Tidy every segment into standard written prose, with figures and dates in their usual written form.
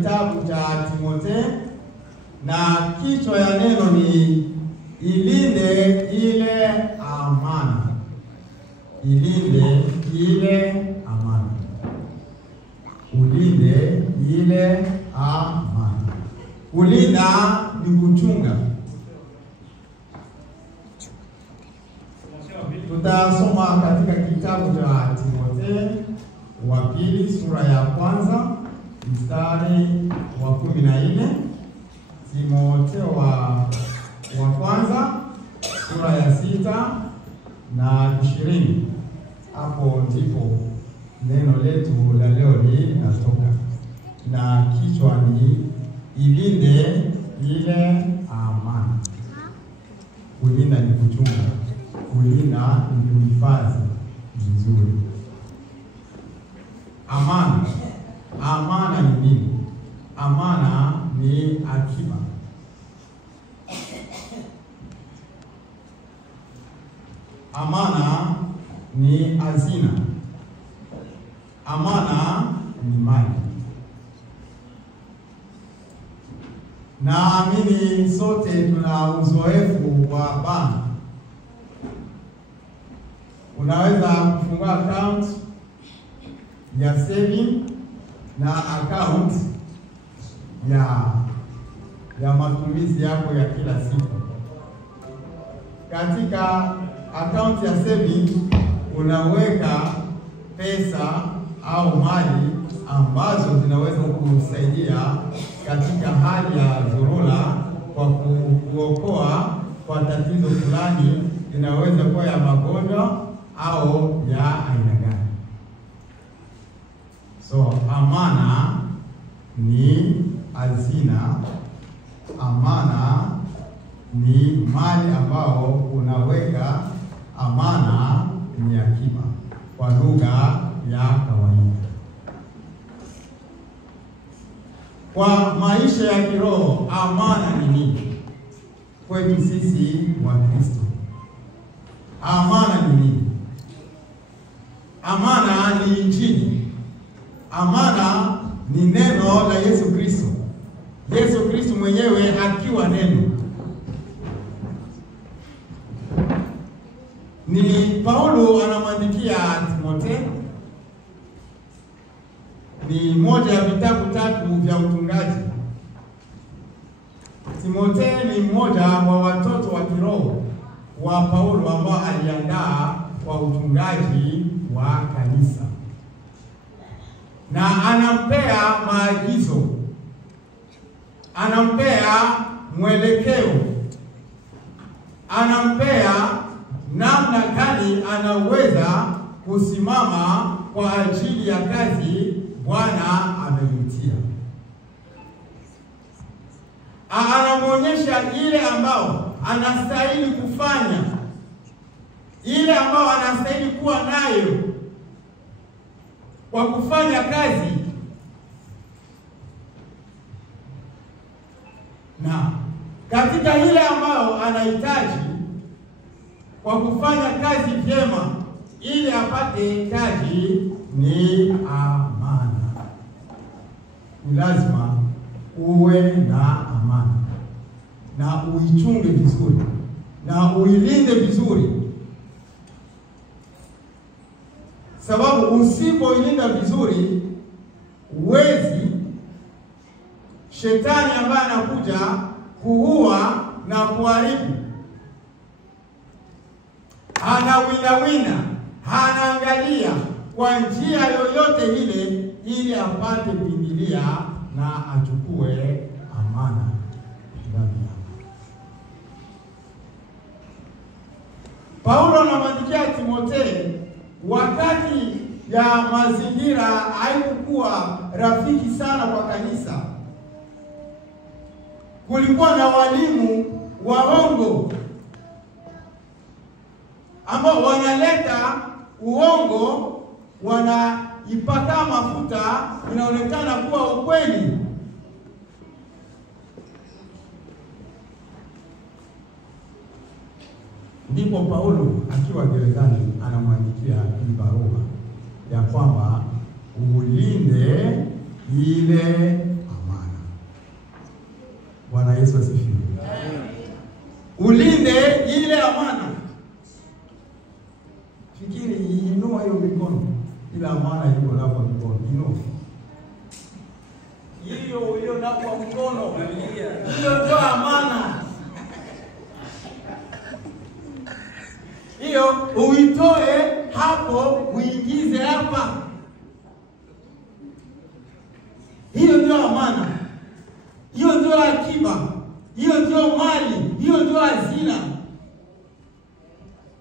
Kitabu cha Timotheo na kichwa ya neno ni ilinde ile amana. Ilinde ile amana. Ulinde ile amana. Kulinda ni kuchunga. Tutasoma katika kitabu cha Timotheo wa pili sura ya kwanza mstari wa 14. Timotheo wa kwanza sura ya 6 na 20. Hapo ndipo neno letu la leo linatoka, na kichwa ni ilinde ile amana. Kulinda ni kuchunga, kulinda ni kuhifadhi vizuri. Amana. Amana ni nini? Amana ni akiba. Amana ni hazina. Amana ni mali. Naamini sote tuna uzoefu wa banki. Unaweza kufungua account ya saving na account ya matumizi yako ya kila siku. Katika account ya saving unaweka pesa au mali ambazo zinaweza kukusaidia katika hali ya dharura, kwa kuokoa kwa tatizo fulani, inaweza kuwa ya magonjwa au ya aina gani. So amana ni hazina. Amana ni mali ambao unaweka. Amana ni akiba kwa lugha ya kawaida. Kwa maisha ya kiroho, amana ni nini kwetu sisi wa Kristo? Amana ni nini? Amana ni Injili. Amana ni neno la Yesu Kristo. Yesu Kristo mwenyewe akiwa neno. Ni Paulo anamwandikia Timotheo. Ni moja ya vitabu 3 vya utungaji. Timotheo ni mmoja wa watoto wa kiroho wa Paulo ambao aliandaa kwa utungaji wa kanisa, na anampea maagizo, anampea mwelekeo, anampea namna gani anaweza kusimama kwa ajili ya kazi Bwana amemtia. Anamuonyesha ile ambao anastahili kufanya, ile ambao anastahili kuwa nayo kwa kufanya kazi, na katika ile ambao anahitaji kwa kufanya kazi vyema ili apate taji ni amana. Ni lazima uwe na amana na uichunge vizuri na uilinde vizuri, sababu usipoilinda vizuri, uwezi, shetani ambaye anakuja kuua na kuharibu, anawinawina, anaangalia kwa njia yoyote ile ili apate kuingilia na achukue amana ndani yako. Paulo anamwandikia Timotheo wakati ya mazingira haikuwa rafiki sana kwa kanisa. Kulikuwa na walimu waongo ambao wanaleta uongo, wanaipaka mafuta, inaonekana kuwa ukweli. Ndipo Paulo akiwa gerezani anamwandikia barua ya kwamba ulinde ile amana. Yesu asifiwe. Ulinde ile amana. Fikiri, inua hiyo mikono. Ile amana iko hapo mikono. Inua. Hiyo hapo mkono. Hiyo ndio amana. Hiyo uitoe hapo uingize hapa. Hiyo ndio amana. Hiyo ndio akiba. Hiyo ndio mali. Hiyo ndio hazina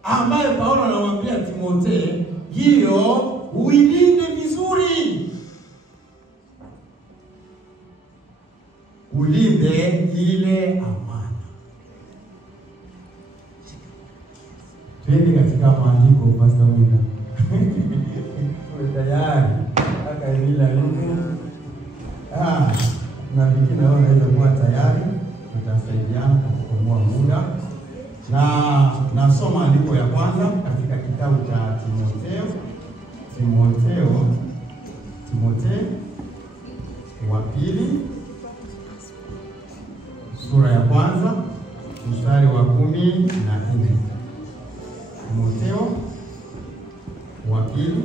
ambayo Paulo anamwambia Timotheo, hiyo uilinde vizuri. Ulinde ile amana. Twende katika maandiko Pastor Mwina. Wewe tayari? Kaka Emila yuko. Na vingine wao wanaweza kuwa tayari, tutasaidiana kukomboa muda. Na nasoma andiko ya kwanza katika kitabu cha Timotheo wa pili sura ya kwanza mstari wa 14. Timotheo wa pili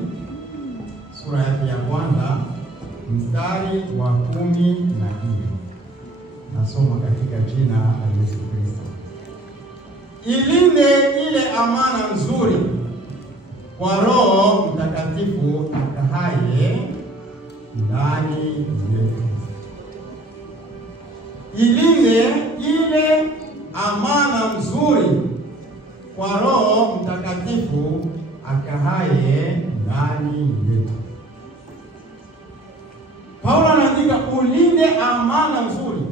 sura yake ya kwanza mstari wa 14. Nasoma katika jina la Yesu Kristo. Ilinde ile amana nzuri kwa Roho Mtakatifu akahaye ndani yetu. Ilinde ile amana nzuri kwa Roho Mtakatifu akahaye ndani yetu. Paulo anaandika ulinde amana nzuri.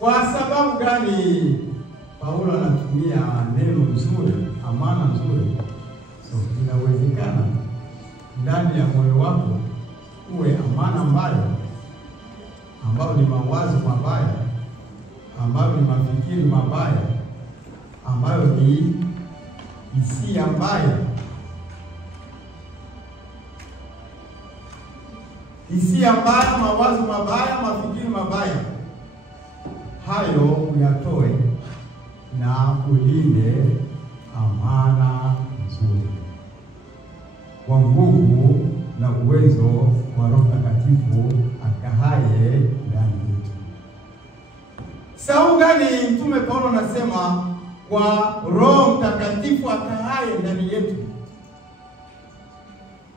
Kwa sababu gani Paulo anatumia neno nzuri, amana nzuri? So inawezekana ndani ya moyo wako uwe amana mbaya, ambayo ni mawazo mabaya, ambayo ni mafikiri mabaya, ambayo ni hisia mbaya. Hisia mbaya, mawazo mabaya, mafikiri mabaya. Hayo uyatoe na ulinde amana nzuri kwa nguvu na uwezo wa Roho Mtakatifu akahaye ndani yetu. Sababu gani Mtume Paulo anasema kwa Roho Mtakatifu akahaye ndani yetu?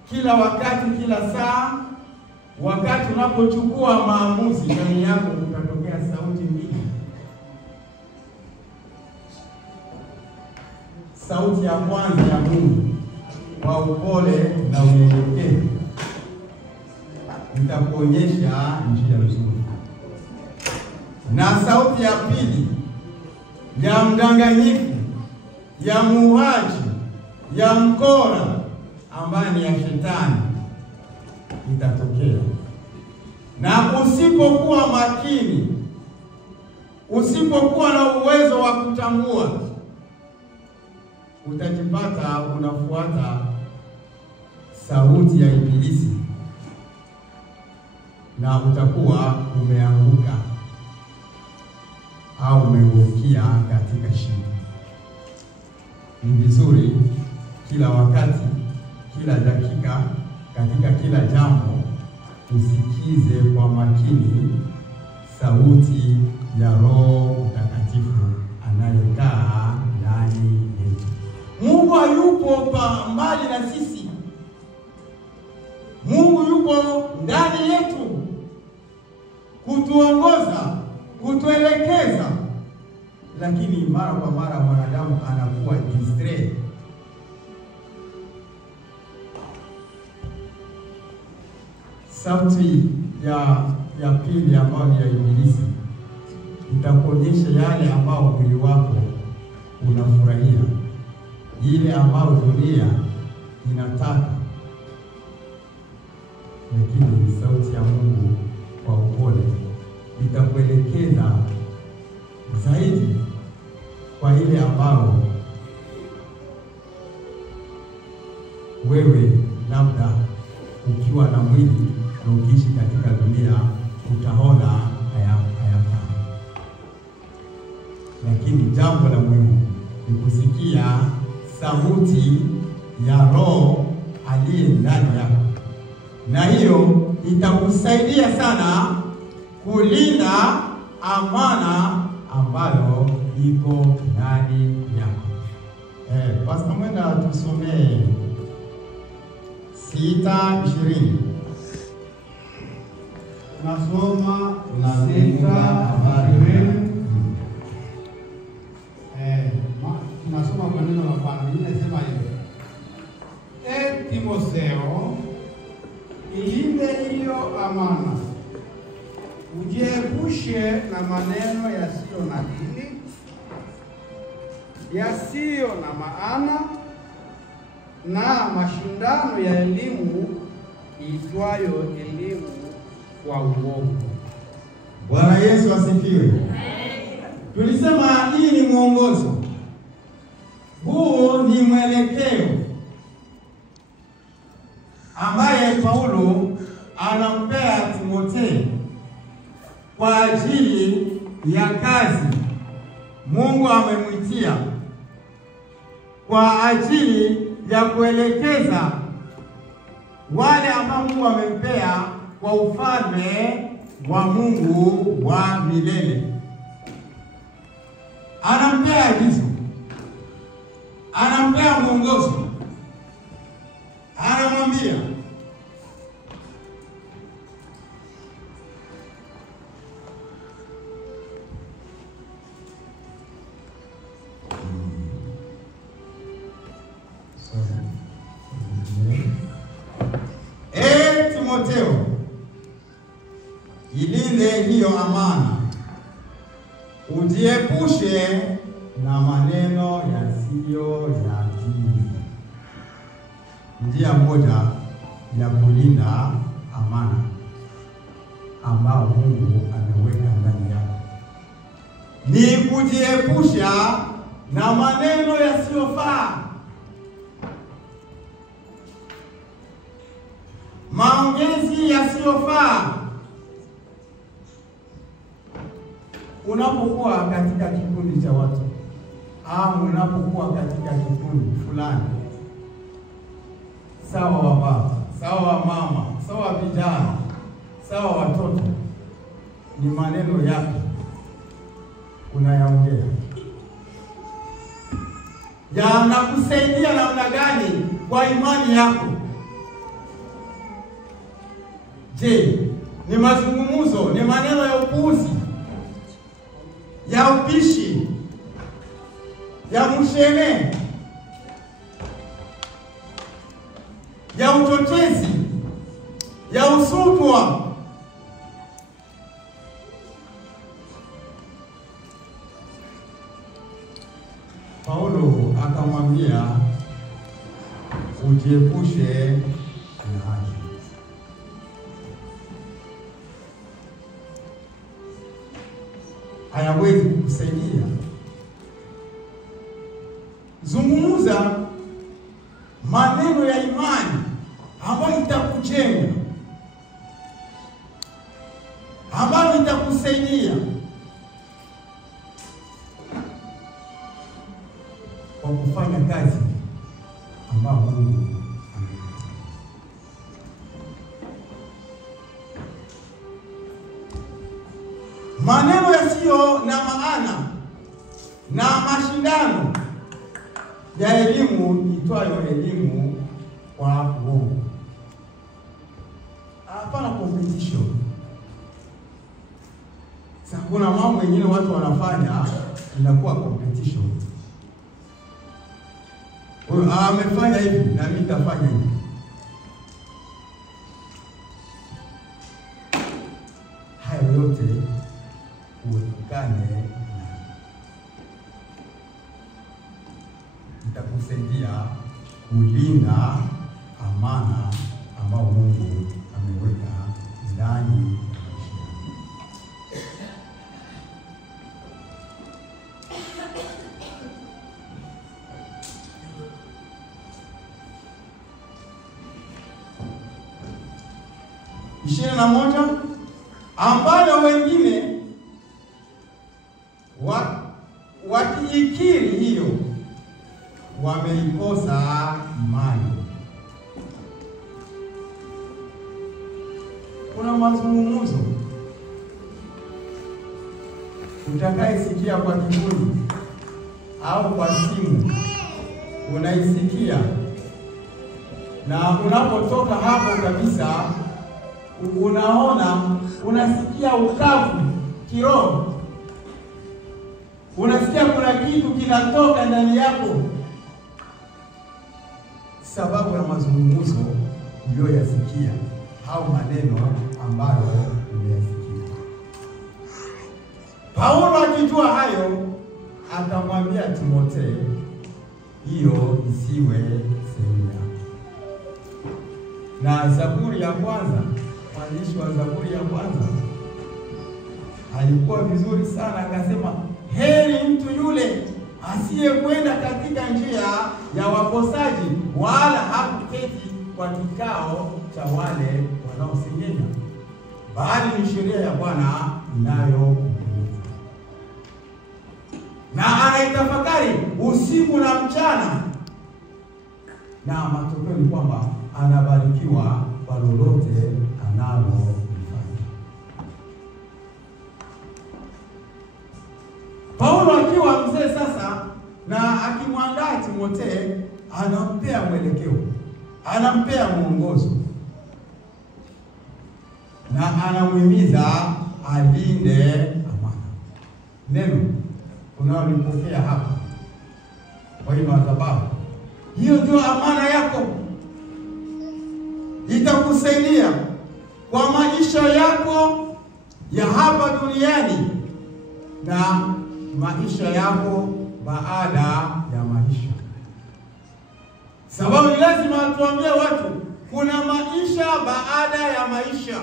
Kila wakati, kila saa, wakati unapochukua maamuzi, ndani yako kutatokea sauti mbili. Sauti ya kwanza ya Mungu kwa upole na unyenyekevu itakuonyesha njia nzuri, na sauti ya pili ya mdanganyifu, ya muuaji, ya mkora ambaye ni ya shetani itatokea. Na usipokuwa makini, usipokuwa na uwezo wa kutambua, utajipata unafuata sauti ya ibilisi na utakuwa umeanguka au umeangukia katika shida. Ni vizuri kila wakati, kila dakika, katika kila jambo usikize kwa makini sauti ya Roho Mtakatifu anayekaa ndani yetu. Mungu hayupo mbali na sisi. Mungu yupo ndani yetu kutuongoza, kutuelekeza. Lakini mara kwa mara mwanadamu anakuwa distressed. Sauti ya pili ambayo ni ya ibilisi itakuonyesha yale ambayo mwili wako unafurahia, ile ambayo dunia inataka. Lakini sauti ya Mungu kwa upole itakuelekeza zaidi kwa ile ambayo wewe labda ukiwa na mwili na ukiishi katika dunia utaona haya lakini jambo la muhimu ni kusikia sauti ya Roho aliye ndani yako, na hiyo itakusaidia sana kulinda amana ambayo iko ndani yako. Pastor Mwenda tusomee 6:20. Tunasoma habari tunasoma kwa neno la Bwana. Ninasema hivi: Timotheo, ilinde hiyo amana, ujiepushe na maneno yasiyo na akili, yasiyo na maana, na mashindano ya elimu iitwayo elimu kwa uongo. Bwana Yesu asifiwe. Tulisema hii ni mwongozo. Huu ni mwelekeo ambaye Paulo anampea Timotheo kwa ajili ya kazi Mungu amemwitia, kwa ajili ya kuelekeza wale ambao Mungu amempea kwa ufalme wa Mungu wa milele. Anampea agizo, anampea mwongozo, anamwambia Timotheo, ilinde hiyo amana, ujiepushe na maneno yasiyo ya akili. Njia moja ya kulinda amana ambao Mungu ameweka ndani yako ni kujiepusha na maneno yasiyofaa, maongezi yasiyofaa. Unapokuwa katika kikundi cha watu au unapokuwa katika kikundi fulani, sawa wa baba, sawa wa mama, sawa vijana, sawa watoto, ni maneno yako unayaongea yanakusaidia namna gani kwa imani yako? Je, ni mazungumzo, ni maneno ya upuuzi, ya upishi, ya mshene, ya uchochezi, ya usutwa? Paulo akamwambia ujiepushe na hayo. Hayawezi kukusaidia. Zungumza maneno ya imani ambayo itakujenga, ambayo itakusaidia kwa kufanya kazi ambayo Mungu amekupa. Maneno yasiyo na maana na mashindano ya elimu itwayo elimu kwa uongo. Hapana competition. Sasa kuna mambo mengine watu wanafanya inakuwa competition. Wewe amefanya hivi na mimi nitafanya hivi. Hayo yote uepukane, itakusaidia kulinda amana ambayo Mungu ameweka ndani ya maisha yako. Ishirini na moja, ambayo wengine wakiikiri hiyo, wameikosa imani. Kuna mazungumzo utakayesikia kwa kikundi au kwa simu, unaisikia, na unapotoka hapo kabisa unasikia ukavu kiroho, unasikia kuna kitu kinatoka ndani yako, sababu ya mazungumzo uliyoyasikia au maneno ambayo umeyasikia. Paulo akijua hayo, akamwambia Timotheo, hiyo isiwe sehemu yako. Na Zaburi ya kwanza, mwandishi wa Zaburi ya kwanza alikuwa vizuri sana, akasema, heri mtu yule asiyekwenda katika njia ya wakosaji, wala hakuketi kwa kikao cha wale wanaosengenya, bali ni sheria ya Bwana inayompendeza, na anaitafakari usiku na mchana, na matokeo ni kwamba anabarikiwa kwa lolote analolifanya. Paulo akiwa mzee sasa na akimwandaa Timotheo, anampea mwelekeo, anampea mwongozo, na anamuhimiza alinde amana. Neno unalipokea hapa kwa hiyo madhabahu, hiyo ndio amana yako, itakusaidia kwa maisha yako ya hapa duniani na maisha yako baada ya maisha. Sababu ni lazima tuambie watu kuna maisha baada ya maisha,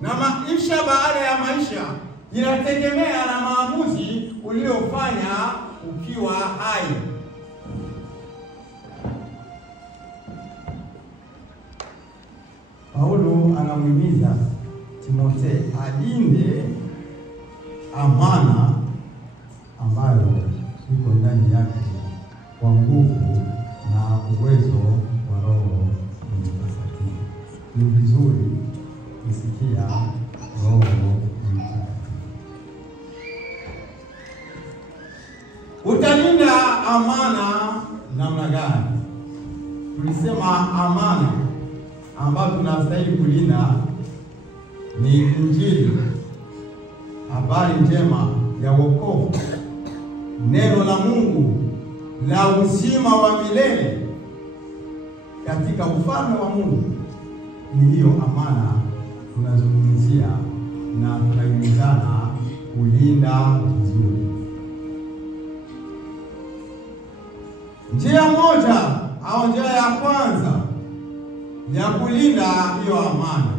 na maisha baada ya maisha inategemea na maamuzi uliofanya ukiwa hai. Paulo anamhimiza Timotheo alinde amana ambayo iko ndani yake kwa nguvu na uwezo wa Roho Mtakatifu. Ni vizuri kusikia Roho Mtakatifu. Utalinda amana namna gani? Tulisema amana ambayo tunastahili kulinda ni Injili, habari njema ya wokovu, neno la Mungu la uzima wa milele katika ufalme wa Mungu. Ni hiyo amana tunazungumzia na tunahimizana kulinda vizuri. Njia moja au njia ya kwanza ya kulinda hiyo amana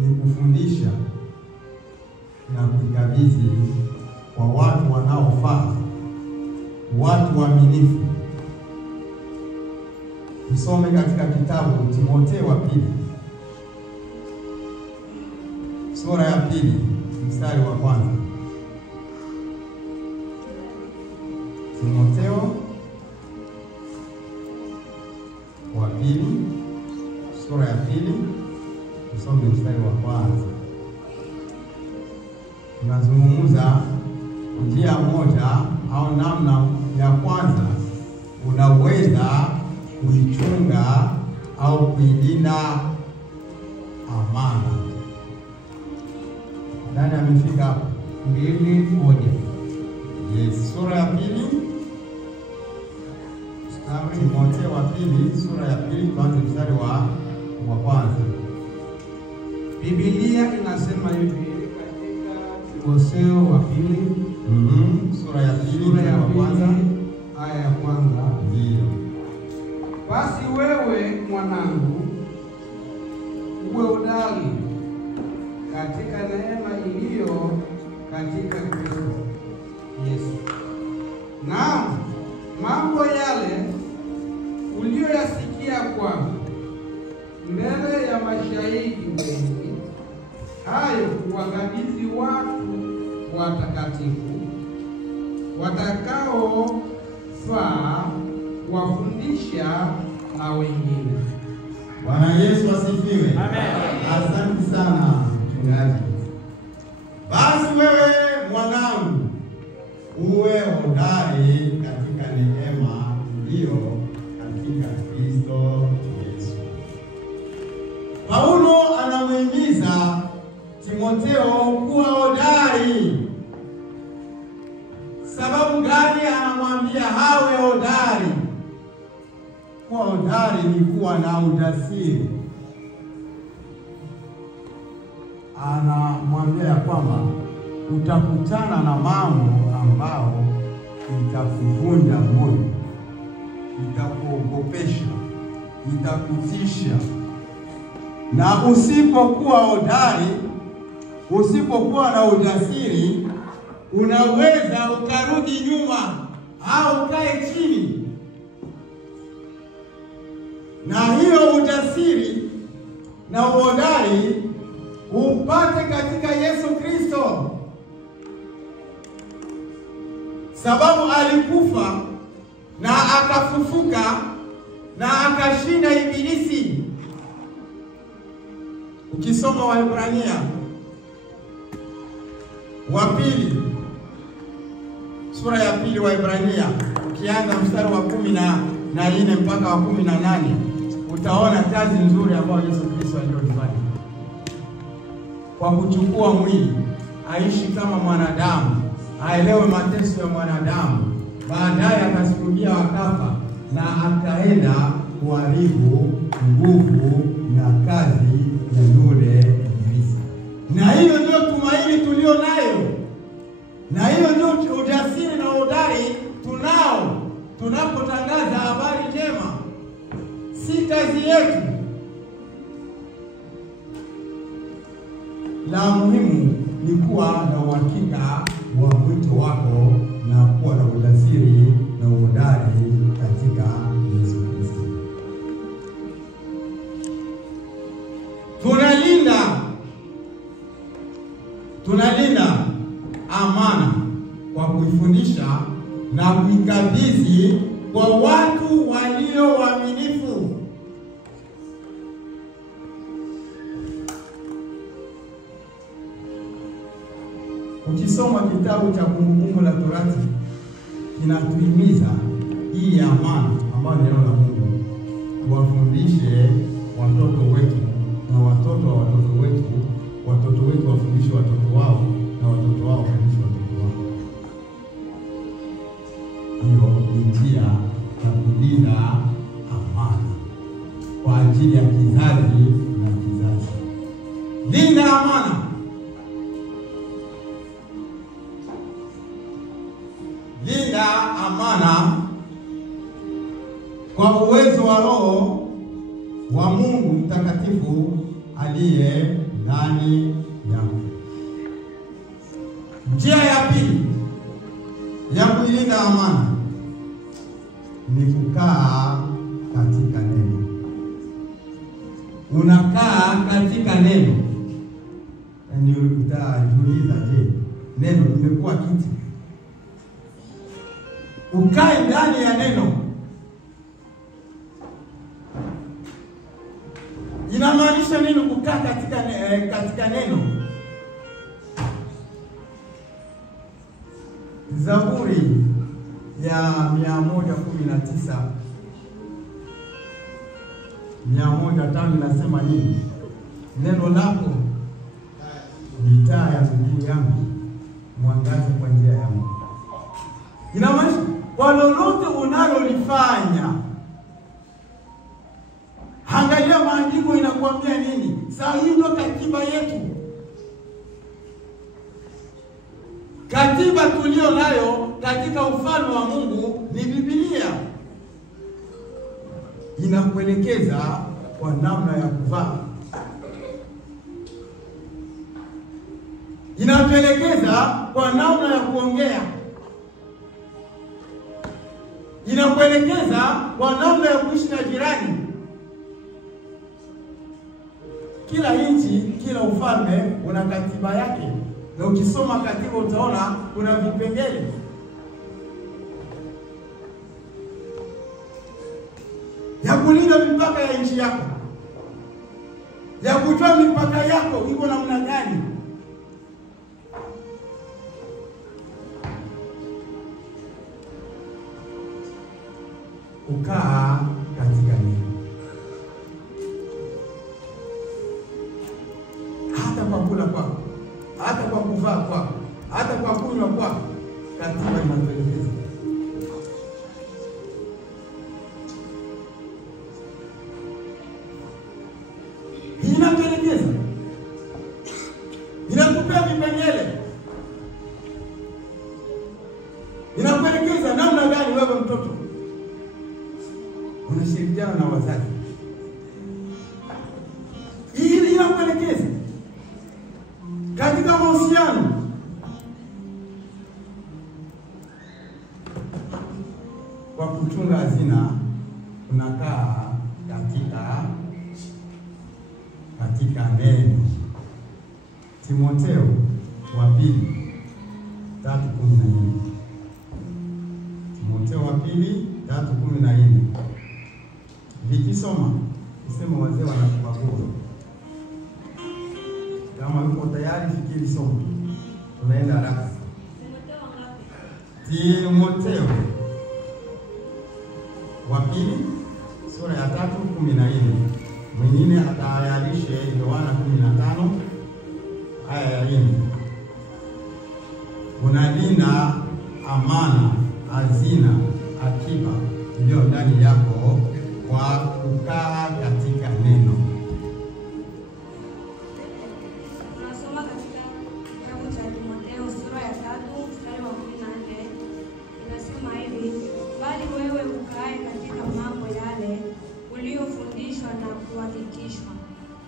ni kufundisha na kuikabidhi kwa watu wanaofaa, watu waaminifu. Tusome katika kitabu Timotheo wa pili, sura ya 2 mstari wa 1. Timotheo wa pili, sura ya 2, tusome mstari wa 1. Tunazungumza njia moja au namna ya kwanza unaweza kuichunga au kuilinda amana. Nani amefika hapo? 2:1. Yes, sura ya 2, Timotheo wa pili, sura ya 2, kwanza mstari wa 1. Biblia inasema hivi katika Timotheo wa pili, sura ya 2, sura ya kwanza, aya ya kwanza. Ndio. Basi wewe mwanangu, uwe hodari katika neema iliyo katika Kristo Yesu. Naam, mambo yale uliyoyasikia kwangu mbele ya mashahidi wengi, hayo wakabidhi watu watakatifu watakaofaa kuwafundisha na wengine. Bwana Yesu asifiwe. Amen. Asante sana mchungaji. Basi wewe mwanangu, uwe hodari katika neema iliyo katika Kristo Yesu. Paulo anamhimiza Timotheo kuwa hodari. Sababu gani anamwambia hawe hodari? Kuwa hodari ni kuwa na ujasiri. Anamwambia kwamba utakutana na mambo ambao itakuvunja moyo, itakuogopesha, itakutisha. Na usipokuwa hodari, usipokuwa na ujasiri, unaweza ukarudi nyuma au ukae chini. Na hiyo ujasiri na uhodari upate katika Yesu Kristo. Sababu alikufa na akafufuka na akashinda ibilisi. Ukisoma Waebrania wa pili, sura ya pili Waebrania, ukianza mstari wa 14 mpaka wa 18, utaona kazi nzuri ambayo Yesu Kristo aliyofanya. Kwa kuchukua mwili, aishi kama mwanadamu, aelewe mateso ya mwanadamu, baadaye akasujudia akafa na akaenda kuharibu nguvu na kazi ya yule ibilisi. Na hiyo ndio tumaini tulio nayo. Na hiyo ndio ujasiri na hodari tunao tunapotangaza habari njema. Si kazi yetu. La muhimu ni kuwa na uhakika wa mwito wako na kuwa na ujasiri na uhodari katika Yesu Kristo. Tunalinda amana kwa kuifundisha na kuikabidhi kwa watu walio waaminifu. Ukisoma kitabu cha Kumbukumbu la Torati, kinatuhimiza hii amana ambayo ni neno la Mungu. Tuwafundishe watoto wetu na watoto wa watoto wetu, watoto wetu wafundishe watoto wao na watoto wao wafundishe watoto wao. Hiyo ni njia ya kulinda amana kwa ajili ya kizazi na kizazi. Linda amana. Linda amana kwa uwezo wa Roho wa Mungu Mtakatifu aliye ndani yako. Njia ya pili ya kulinda amana ni kukaa katika neno. Unakaa katika neno. Yaani utajiuliza, je, neno limekuwa kiti? Ukae ndani ya neno. Inamaanisha nini kukaa katika neno? Zaburi ya 119 105 inasema nini? Neno lako ni taa ya miguu yangu, mwangaza kwa njia yangu. Inamaanisha kwa lolote unalolifanya, angalia maandiko inakuambia nini. Sasa hii ndio katiba yetu. Katiba tulio nayo katika ufalme wa Mungu ni Biblia. Inakuelekeza kwa namna ya kuvaa. Inatuelekeza kwa namna ya kuongea. Inakuelekeza kwa namna ya kuishi na jirani. Kila nchi, kila ufalme una katiba yake. Na ukisoma katiba utaona kuna vipengele. Ya kulinda mipaka ya nchi yako. Ya kujua mipaka yako iko namna gani. Ukaa katika neno. Hata kwa kula kwako, hata kwa kuvaa kwako, hata kwa kunywa kwako, katiba inatuelekeza. Inatuelekeza. Inatupea vipengele. Inakuelekeza namna gani wewe mtoto unashirikiana na wazazi. Hili inakuelekeza katika mahusiano. Kwa kuchunga hazina unakaa katika neno. Timotheo wa pili 3:14. Timotheo wa pili 3:14. Vikisoma useme wazee wanakubagua. Kama uko tayari fikiri soma. Tunaenda haraka. Timotheo wa pili sura ya 3:14. Mwingine atayarishe Yohana 15 aya ya 4. Unalinda amana, hazina, akiba iliyo ndani yako kwa kukaa katika neno. Tunasoma katika kitabu cha Timotheo sura ya 3 mstari wa 14. Inasema hivi: bali wewe ukae katika mambo yale uliyofundishwa na kuhakikishwa,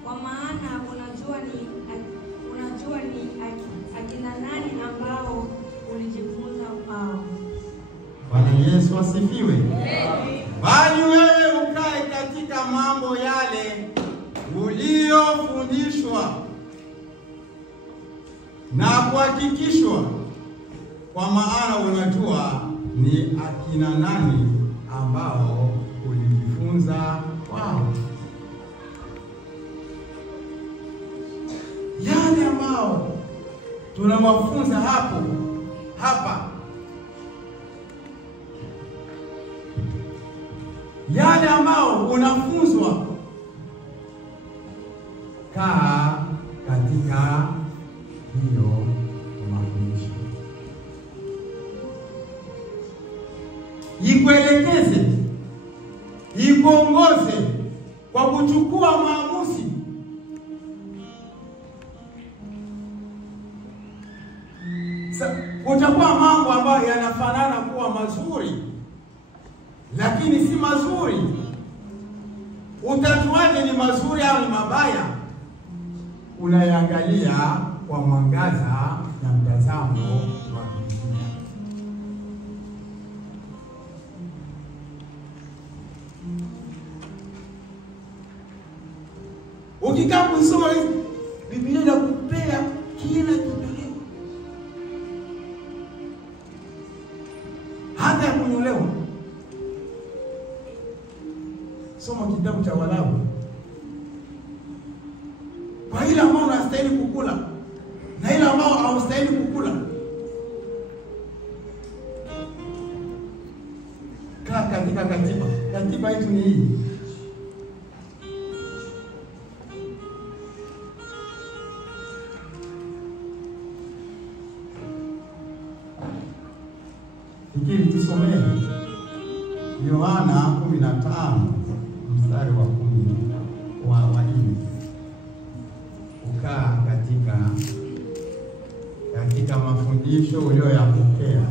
kwa maana unajua ni akina nani ambao ulijifunza kwao. Bwana Yesu asifiwe. Bali wewe ukae katika mambo yale uliyofundishwa na kuhakikishwa, kwa maana unajua ni akina nani ambao ulijifunza kwao. Yale ambao tunawafunza hapa, yale ambao unafunzwa, kaa katika hiyo mafundisho. Ikuelekeze, ikuongoze kwa kuchukua maamuzi. Utakuwa mambo ambayo yanafanana kuwa mazuri, lakini si mazuri. Utajuaje ni mazuri au ni mabaya? Unayangalia kwa mwangaza na mtazamo wa Biblia. Ukikaa kusoma Biblia inakupea kila kitu, hata ya kunyolewa. Soma kitabu cha Walawi. Kwa ile ambao unastahili kukula na ile ambao haustahili kukula. Kaa katika katiba. Katiba yetu ni hii. Fikiri tusomee Yohana 15 mstari wa 10 wa 4. Ukaa katika mafundisho uliyoyapokea.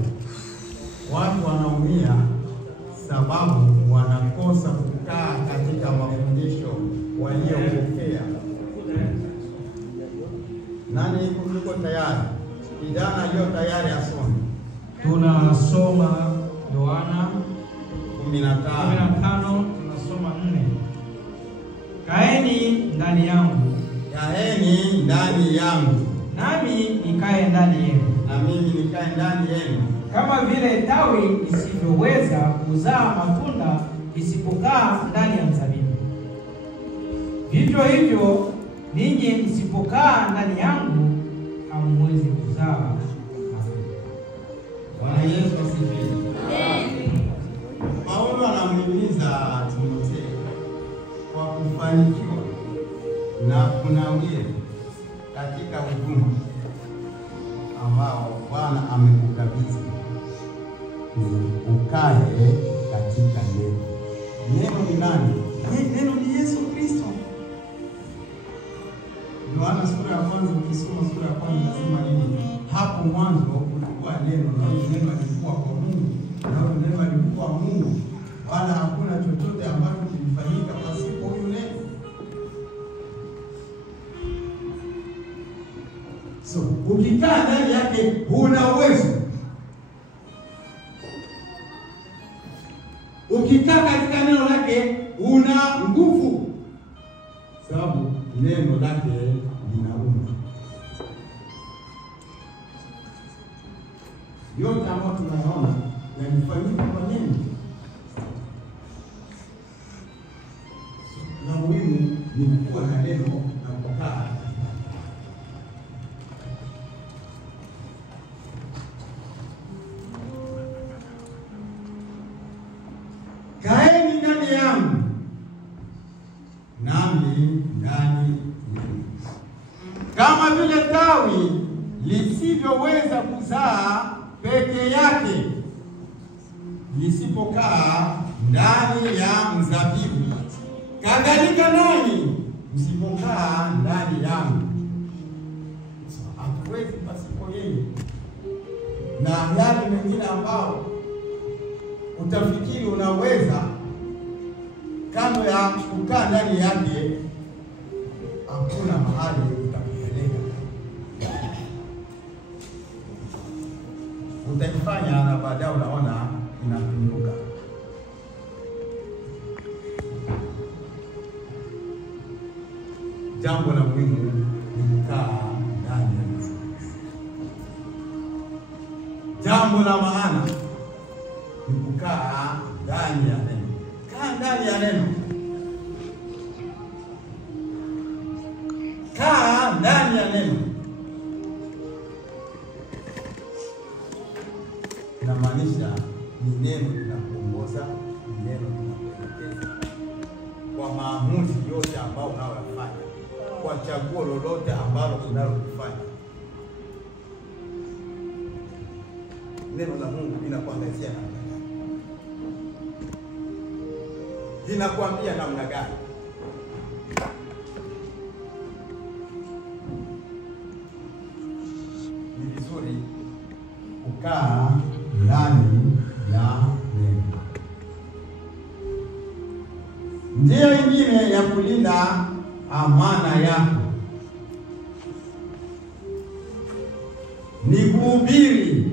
Watu wanaumia sababu wanakosa kukaa katika mafundisho waliyopokea. Nani yuko tayari? Kijana aliyo tayari asome. Tunasoma Yohana 15 tunasoma 4. Kaeni ndani yangu, Kaeni ndani yangu, nami nikae ndani yenu. Na mimi nikae ndani yenu. Kama vile tawi lisivyoweza kuzaa matunda lisipokaa ndani ya mzabibu, vivyo hivyo ninyi msipokaa ndani yangu hamwezi kuzaa matunda. Bwana Yesu asifiwe. Paulo anamhimiza Timotheo kwa kufanikiwa na kunawiri katika huduma ambao Bwana amekukabidhi. Ukae katika neno. Neno ni nani? Neno ni Yesu Kristo. Yohana sura ya kwanza, ukisoma sura ya kwanza nasema nini? Hapo mwanzo kulikuwa neno, na neno alikuwa kwa Mungu, na neno alikuwa Mungu, wala hakuna chochote ambacho kilifanyika pasipo huyo neno. So, ukikaa ndani yake una uwezo. Ukikaa katika neno lake una nguvu. Sababu neno lake linaumba. Yote ambayo tunayaona yanafanyika kwa neno. Na muhimu ni kuwa na neno na kukaa. Kaeni ndani yangu, nami ndani yenu. Kama vile tawi lisivyoweza kuzaa peke yake lisipokaa ndani ya mzabibu, kadhalika nanyi msipokaa ndani yangu. Hatuwezi pasipo yeye. Na yale mengine ambao utafikiri unaweza, kando ya kukaa ndani yake, hakuna mahali utakupeleka. Utaifanya na baadaye unaona inapinduka. Jambo la muhimu ni kukaa ndani ya Yesu. Jambo la maana ni kukaa ndani ya neno. Kaa ndani ya neno. Kaa ndani ya neno. Inamaanisha ni neno linakuongoza, ni neno linakuelekeza kwa maamuzi yote ambayo unayofanya, kwa chaguo lolote ambalo unalofanya. Neno la Mungu linakuangazia namna gani? Linakuambia namna gani? Ni vizuri kukaa ndani ya neno. Njia nyingine ya kulinda amana yako ni kuhubiri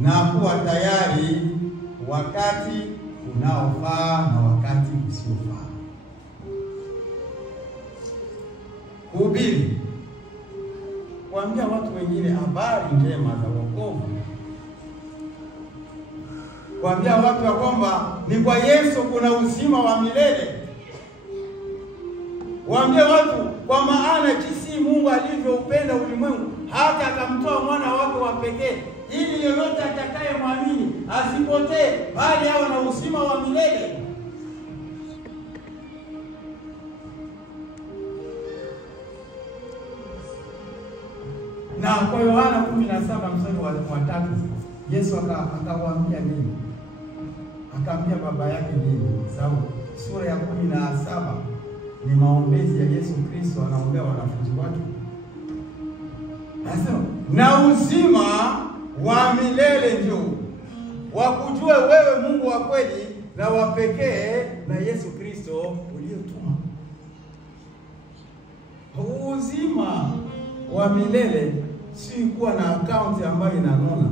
na kuwa tayari wakati unaofaa na wakati usiofaa. Kuhubiri, kuambia watu wengine habari njema za wokovu, kuambia watu ya kwamba ni kwa Yesu kuna uzima wa milele. Waambie watu kwa maana jinsi Mungu alivyoupenda ulimwengu hata akamtoa mwana wake wa pekee, ili yeyote atakayemwamini asipotee bali awe na uzima wa milele. Na kwa Yohana 17 mstari wa 3 Yesu akawaambia nini? Akaambia baba yake nini? Sababu sura ya 17 ni maombezi ya Yesu Kristo, anaombea wanafunzi wake. Anasema, na uzima wa milele ndio wakujue wewe Mungu wa kweli na wa pekee na Yesu Kristo uliyotuma. Uzima wa milele si kuwa na account ambayo inanona,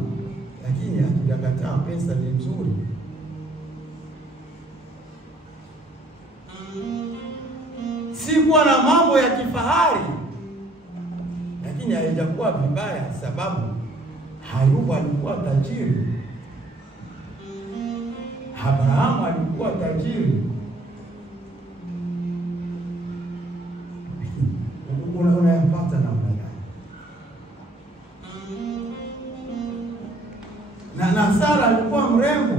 lakini hatujakataa pesa, ni nzuri. Si kuwa na mambo ya kifahari, lakini haijakuwa vibaya, sababu Ayubu alikuwa tajiri, Abrahamu alikuwa tajiri. Unayapata namna gani? Na Sara alikuwa mrembo,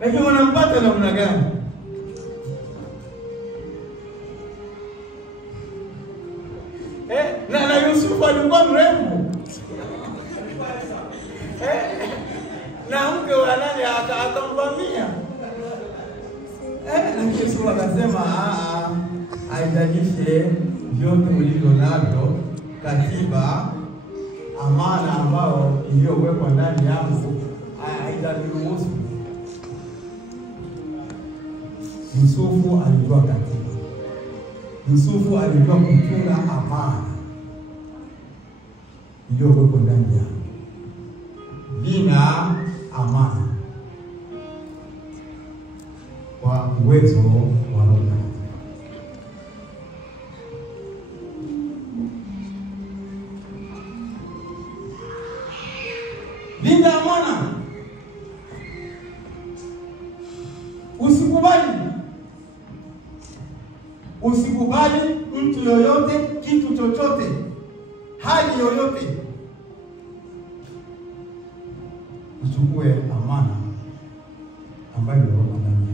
lakini unampata namna gani? Na Yusufu alikuwa mrembo, na mke wa nani akamvamia. Lakini Yusufu akasema haijalishe vyote ulivyo navyo, katiba, amana ambao iliyowekwa ndani yangu haitaruhusu. Yusufu alijua katiba. Yusufu alijua kutunga amana iliyowekwa ndani yangu. Bila amana, kwa uwezo wa Roho Mtakatifu. Linda amana. Usikubali mtu yoyote, kitu chochote, hali yoyote uchukue amana ambayo ni Roho ndani.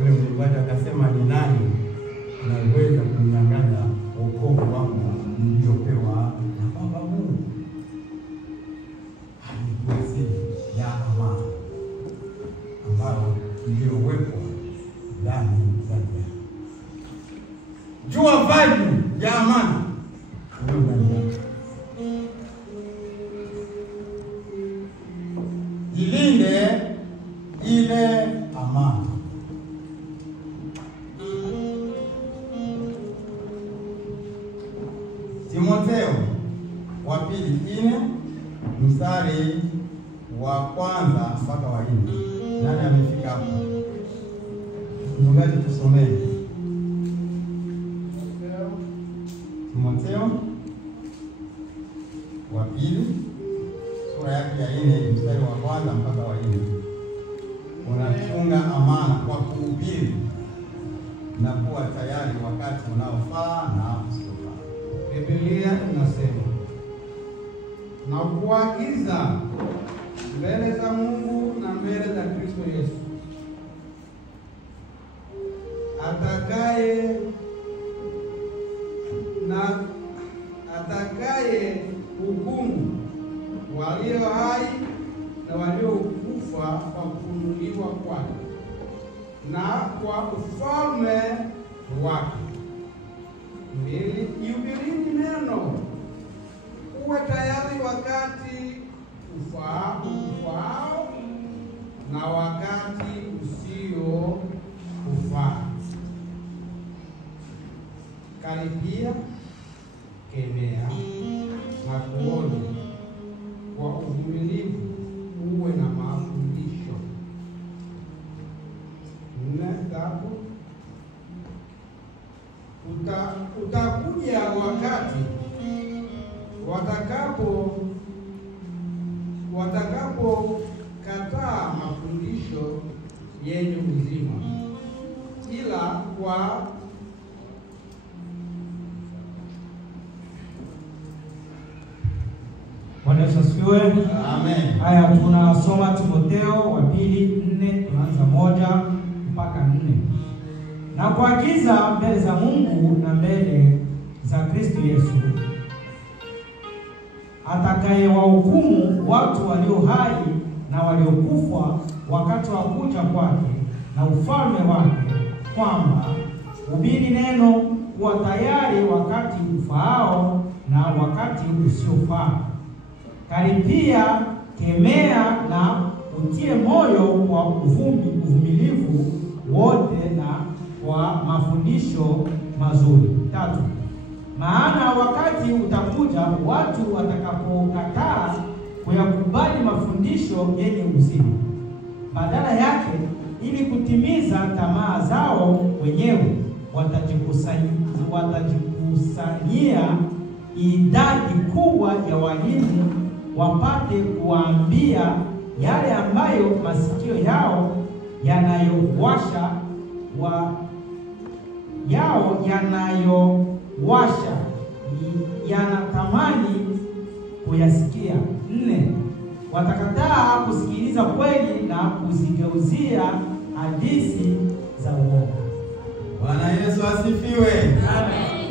Ule mlibaji akasema, ni nani anaweza kunyang'anya wokovu wangu niliopewa na Baba Mungu? Halikuwezi ya amana ambayo iliyowekwa ndani ya. Jua value ya amana ndani yako. Ilinde ile amana. Timotheo wa pili 4 mstari wa kwanza mpaka wa 4. Nani amefika hapo? Mchungaji tusomee. Timotheo wa pili sura yake ya 4 mstari wa kwanza mpaka wa 4. Unachunga amana kwa kuhubiri na kuwa tayari wakati unaofaa na usiofaa. Biblia inasema, na kuagiza mbele za Mungu na mbele za Kristo Yesu, atakaye hukumu walio hai na waliokufa kwa kufunuliwa kwake na kwa ufalme wake. Ihubirini neno, uwe tayari wakati ufaao na wakati usio ufaa. Karibia, kemea na kuonya kwa uvumilivu, uwe na mafundisho. 4. Utakuja wakati watakapokataa mafundisho yenye uzima, ila kwa Bwana Yesu asifiwe. Amen. Haya, tunasoma Timotheo wa pili 4, tunaanza 1 mpaka 4. Na kuagiza mbele za Mungu na mbele za Kristo Yesu, atakayewahukumu watu walio hai na waliokufa wakati wa kuja kwake na ufalme wake, kwamba hubiri neno, kuwa tayari wakati ufaao na wakati usiofaa. Karibia, kemea na utie moyo kwa uvumilivu wote na kwa mafundisho mazuri. 3. Maana wakati utakuja watu watakapokataa kuyakubali mafundisho yenye uzima, badala yake ili kutimiza tamaa zao wenyewe, watajikusanyia idadi kubwa ya walimu wapate kuambia yale ambayo masikio yao yanatamani kuyasikia. 4. Watakataa kusikiliza kweli na kuzigeuzia hadithi za uongo. Bwana Yesu asifiwe. Amen.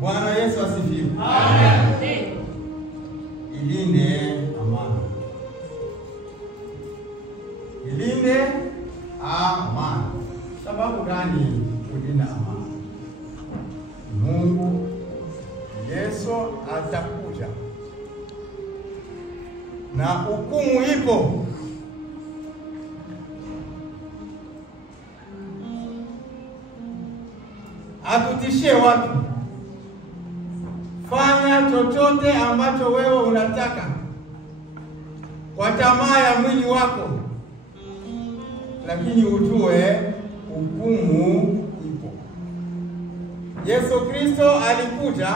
Bwana Yesu asifiwe. Amen. Ilinde amani. Ilinde amani. Sababu gani kulinda amani? Mungu Yesu atakuja na hukumu ipo. Atutishie watu, fanya chochote ambacho wewe unataka kwa tamaa ya mwili wako, lakini ujue hukumu ipo. Yesu Kristo alikuja,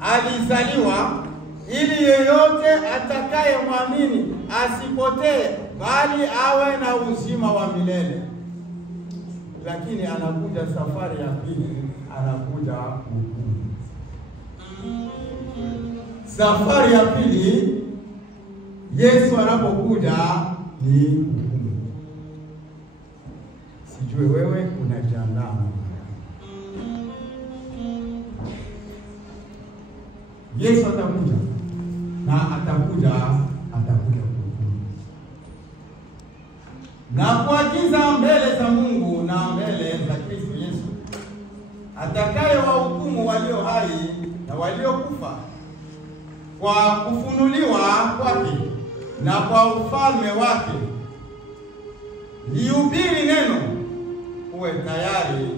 alizaliwa ili yeyote atakaye mwamini asipotee, bali awe na uzima wa milele. Lakini anakuja safari ya pili, anakuja hukumu. Safari ya pili Yesu anapokuja ni hukumu. Sijue wewe unajiandaa. Yesu atakuja na atakuja kuhukumu na kuagiza mbele za Mungu na mbele za Kristo Yesu, atakaye wahukumu walio hai na waliokufa kwa kufunuliwa kwake na kwa ufalme wake. Lihubiri neno, uwe tayari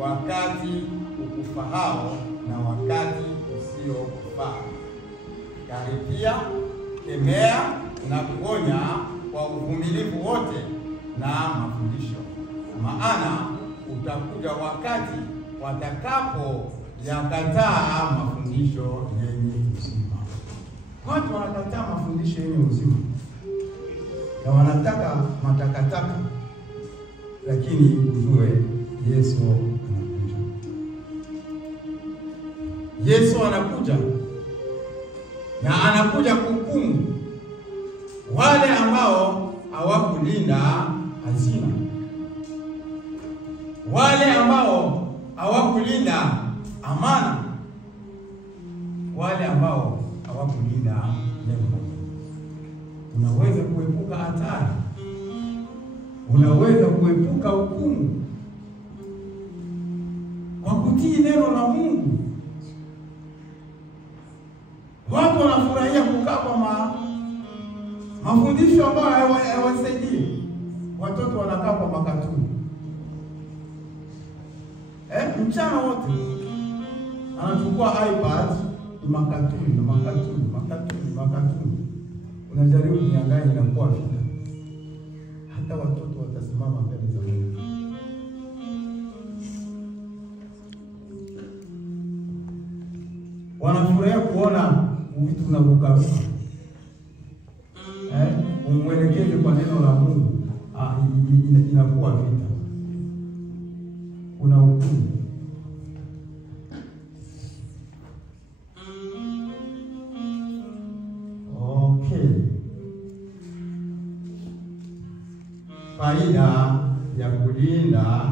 wakati ukufahao na wakati usiokufaa. Karipia, kemea na kuonya kwa uvumilivu wote na mafundisho. Maana utakuja wakati watakapo yakataa mafundisho yenye uzima. Watu wanakataa mafundisho yenye uzima na wanataka matakataka, lakini ujue Yesu anakuja. Yesu anakuja na anakuja kuhukumu wale ambao hawakulinda hazina, wale ambao hawakulinda amana, wale ambao hawakulinda neno. Unaweza kuepuka hatari, unaweza kuepuka hukumu kwa kutii neno la Mungu. Watu wanafurahia kukaa kwa mafundisho ambayo hayawasaidii. Watoto wanakaa kwa makatuni. Mchana wote anachukua iPad, makatuni. Unajaribu niangalie inakuwa vita. Hata watoto watasimama mbele za Mungu. Wanafurahia kuona vitu vinavyoruka. Umwelekeze kwa neno la Mungu, inakuwa vita. Kuna hukumu. Okay. Faida ya kulinda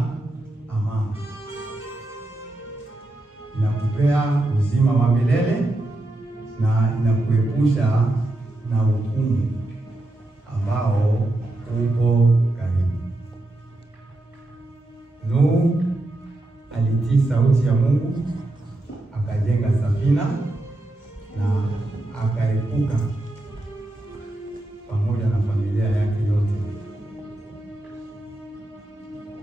amani. Inakupea uzima wa milele na inakuepusha na hukumu ambao upo karibu. Nuhu alitii sauti ya Mungu, akajenga safina na akaepuka pamoja na familia yake yote.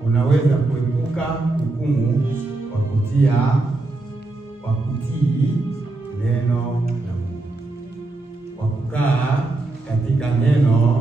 Unaweza kuepuka hukumu kwa kutii neno la Mungu, kwa kukaa katika neno